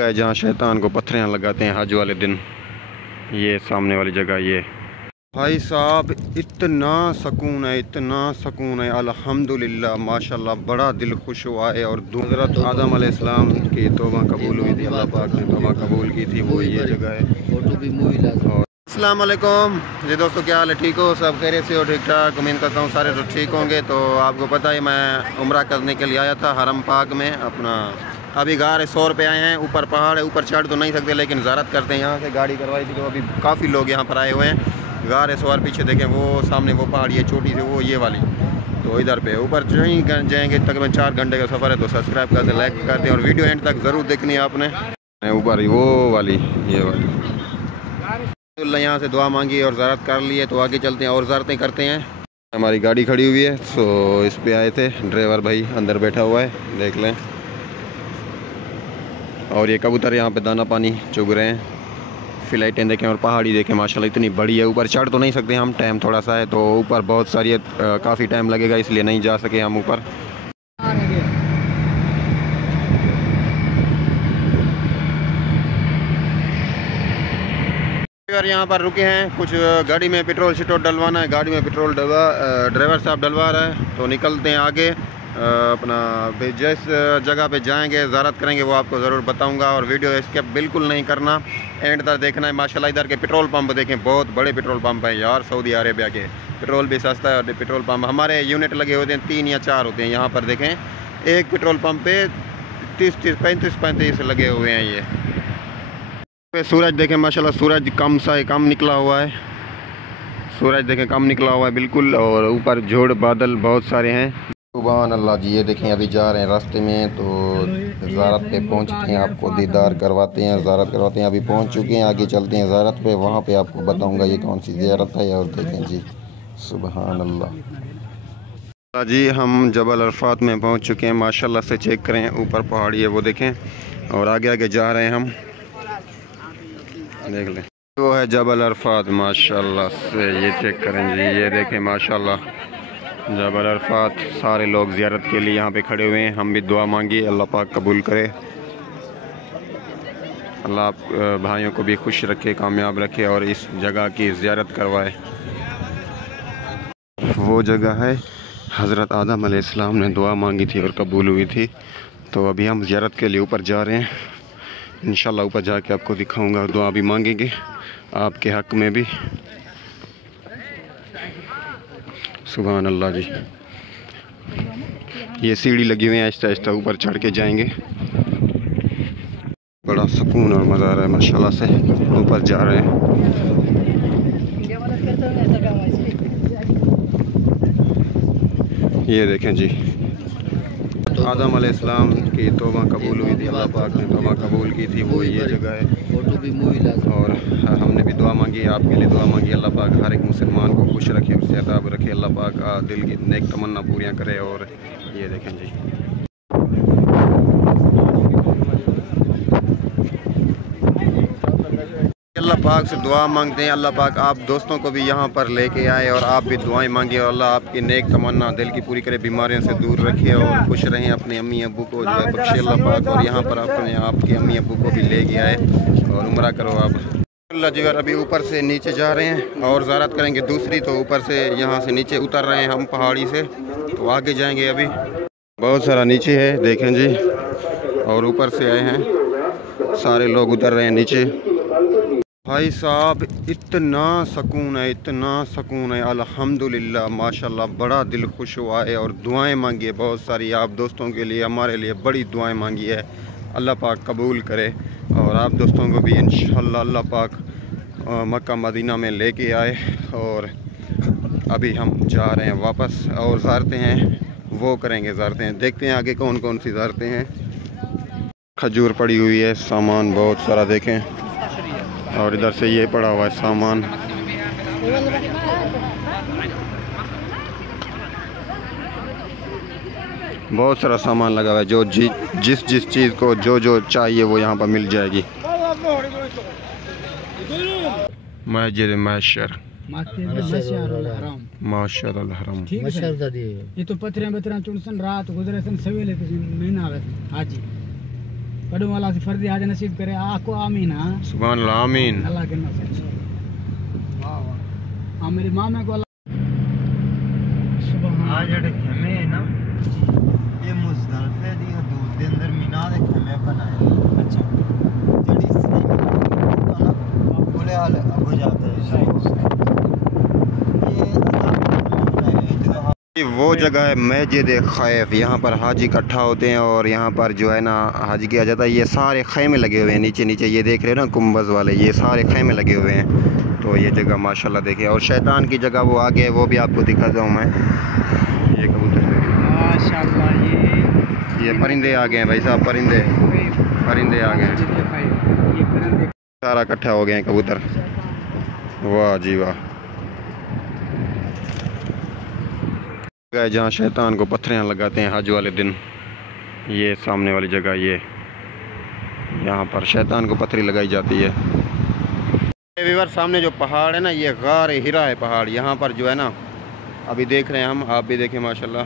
जगह जहाँ शैतान को पत्थरें लगाते हैं हज वाले दिन, ये सामने वाली जगह। ये भाई साहब इतना सुकून है, इतना सुकून है, अल्हम्दुलिल्लाह माशाल्लाह, बड़ा दिल खुश हुआ है। और हज़रत आदम अलैहिस्सलाम की तौबा कबूल हुई थी, अल्लाह पाक ने तौबा कबूल की थी, वो ये जगह है। और अस्सलाम वालेकुम जी दोस्तों, क्या हाल है? ठीक हो सब? खैरियत से हो? ठीक ठाक, उम्मीद करता हूँ सारे तो ठीक होंगे। तो आपको पता है मैं उम्रा करने के लिए आया था हरम पाक में अपना। अभी गार 100 रुपये आए हैं, ऊपर पहाड़ है, ऊपर चढ़ तो नहीं सकते लेकिन ज़ारत करते हैं। यहाँ से गाड़ी करवाई थी तो अभी काफ़ी लोग यहाँ पर आए हुए हैं। गार 100 पीछे देखें, वो सामने वो पहाड़ी है छोटी सी, वो ये वाली। तो इधर पे ऊपर नहीं जाएंगे, तकरीबन 4 घंटे का सफ़र है। तो सब्सक्राइब करते, लाइक करते हैं और वीडियो एंड तक ज़रूर देखनी है आपने। ऊपर वो वाली, ये वाली। यहाँ से दुआ मांगी और ज़ारत कर लिए, तो आगे चलते हैं और ज़ारतें करते हैं। हमारी गाड़ी खड़ी हुई है, सो इस पे आए थे। ड्राइवर भाई अंदर बैठा हुआ है, देख लें। और ये कबूतर यहाँ पे दाना पानी चुग रहे हैं। फ्लाइटें देखें और पहाड़ी देखें, माशाल्लाह इतनी बड़ी है। ऊपर चढ़ तो नहीं सकते हम, टाइम थोड़ा सा है, तो ऊपर बहुत सारी काफ़ी टाइम लगेगा, इसलिए नहीं जा सके हम ऊपर। यहाँ पर रुके हैं, कुछ गाड़ी में पेट्रोल शिट्रोल डलवाना है। गाड़ी में पेट्रोल ड्राइवर साहब डलवा रहा है, तो निकलते हैं आगे। अपना जिस जगह पे जाएंगे ज़ारत करेंगे वो आपको ज़रूर बताऊंगा। और वीडियो स्किप बिल्कुल नहीं करना, एंड तक देखना है। माशाल्लाह इधर के पेट्रोल पंप देखें, बहुत बड़े पेट्रोल पंप हैं यार। सऊदी अरेबिया के पेट्रोल भी सस्ता है और पेट्रोल पंप हमारे यूनिट लगे होते हैं 3 या 4 होते हैं। यहाँ पर देखें एक पेट्रोल पंप पे 35 लगे हुए हैं। ये सूरज देखें, माशाल्लाह सूरज कम निकला हुआ है। सूरज देखें कम निकला हुआ है बिल्कुल, और ऊपर झोड़ बादल बहुत सारे हैं। सुभान अल्लाह जी। ये देखें अभी जा रहे हैं रास्ते में, तो ज़ारत पे पहुंच चुके हैं। आपको दीदार करवाते हैं, ज़ारत करवाते हैं। अभी पहुंच चुके हैं, आगे चलते हैं ज़ारत पे, वहाँ पे आपको बताऊंगा ये कौन सी ज़ियारत है। और देखें जी, सुभान अल्लाह जी, हम जबल अरफात में पहुँच चुके हैं। माशाल्लाह से चेक करें, ऊपर पहाड़ी है वो देखें, और आगे आगे जा रहे हैं हम, देख लें। वो है जबल अरफात, माशाल्लाह से ये चेक करें जी। ये देखें माशाल्लाह जबल अरफात। सारे लोग ज़ियारत के लिए यहाँ पे खड़े हुए हैं। हम भी दुआ मांगी, अल्लाह पाक कबूल करे। अल्लाह आप भाइयों को भी खुश रखे, कामयाब रखे और इस जगह की ज़ियारत करवाए। वो जगह है हज़रत आदम अलैहिस्सलाम ने दुआ मांगी थी और कबूल हुई थी। तो अभी हम ज़ियारत के लिए ऊपर जा रहे हैं। इंशाल्लाह ऊपर जाके आपको दिखाऊंगा, दुआ भी मांगेंगे आपके हक़ में भी। सुभान अल्लाह जी। ये सीढ़ी लगी हुई है, आहिस्ता आहिस्ता ऊपर चढ़ के जाएंगे। बड़ा सुकून और मज़ा आ रहा है, माशाल्लाह से ऊपर जा रहे हैं। ये देखें जी, आदम अलैहिस्सलाम की तौबा कबूल हुई थी, अल्लाह पाक ने तौबा कबूल की थी, वो ये जगह है। और हमने भी दुआ मांगी, आपके लिए दुआ मांगी। अल्लाह पाक हर एक मुसलमान को खुश रखे, उससे अताब रखे। अल्लाह पाक दिल की नेक तमन्ना पूरियाँ करे। और ये देखें जी, अल्लाह पाक से दुआ मांगते हैं। अल्लाह पाक आप दोस्तों को भी यहाँ पर लेके आए और आप भी दुआएं मांगे, और अल्लाह आपकी नेक तमन्ना दिल की पूरी करे, बीमारियों से दूर रखे और खुश रहें। अपने अम्मी अब्बू को जो है बख्शे अल्लाह पाक, और यहाँ पर अपने आपके अम्मी अब्बू को भी लेके आए और उम्रा करो आप अल्लाह जी। अभी ऊपर से नीचे जा रहे हैं और ज़ारत करेंगे दूसरी। तो ऊपर से यहाँ से नीचे उतर रहे हैं हम पहाड़ी से, तो आगे जाएंगे। अभी बहुत सारा नीचे है देखें जी, और ऊपर से आए हैं, सारे लोग उतर रहे हैं नीचे। भाई साहब इतना सुकून है, इतना सुकून है, अल्हम्दुलिल्लाह माशाल्लाह, बड़ा दिल खुश हुआ है। और दुआएं मांगी है बहुत सारी, आप दोस्तों के लिए हमारे लिए बड़ी दुआएं मांगी है। अल्लाह पाक कबूल करे और आप दोस्तों को भी इंशाअल्लाह अल्लाह पाक मक्का मदीना में लेके आए। और अभी हम जा रहे हैं वापस, और ज़ारतें हैं वो करेंगे, ज़ारतें हैं, देखते हैं आगे कौन कौन सी ज़ारतें हैं। खजूर पड़ी हुई है, सामान बहुत सारा देखें, और इधर से ये पड़ा हुआ है सामान। बहुत सारा सामान लगा हुआ है, जो जिस चीज़ को जो चाहिए वो यहाँ पर मिल जाएगी। मस्जिद महशर माशाअल्लाह हराम। ये तो पत्थरें चुनसन रात गुजरे सन सवेले महीना हाजी कड़ू वाला से फर्जी आज नसीब करे आपको आमीन। हां सुभान अल्लाह आमीन। अल्लाह के नसीब वाह वाह। हां मेरी मां में को सुभान आ जेड़े खेमे है ना ये मुजदलफे दी हदूद दे अंदर मीना दे खेमे बनाए। अच्छा जड़ी सही ना बोले हाल अबू जाते ये वो जगह है मस्जिद खैफ। यहाँ पर हाजी इकट्ठा होते हैं और यहाँ पर जो है ना हज किया जाता है। ये सारे खैमे लगे हुए हैं नीचे नीचे, ये देख रहे हैं ना कुंभज वाले, ये सारे खैमे लगे हुए हैं। तो ये जगह माशाल्लाह देखिए। और शैतान की जगह वो आगे है, वो भी आपको दिखाता हूँ मैं। ये कबूतर माशाल्लाह ये परिंदे आ गए हैं भाई साहब, परिंदे आ गए हैं, सारा इकट्ठा हो गए हैं कबूतर। वाह जी वाह। जहाँ शैतान को पत्थरें लगाते हैं हज वाले दिन, ये सामने वाली जगह, ये यहाँ पर शैतान को पत्थरी लगाई जाती है। वीवर सामने जो पहाड़ है ना, ये गार हिरा है पहाड़। यहाँ पर जो है ना अभी देख रहे हैं हम, आप भी देखें माशाल्लाह।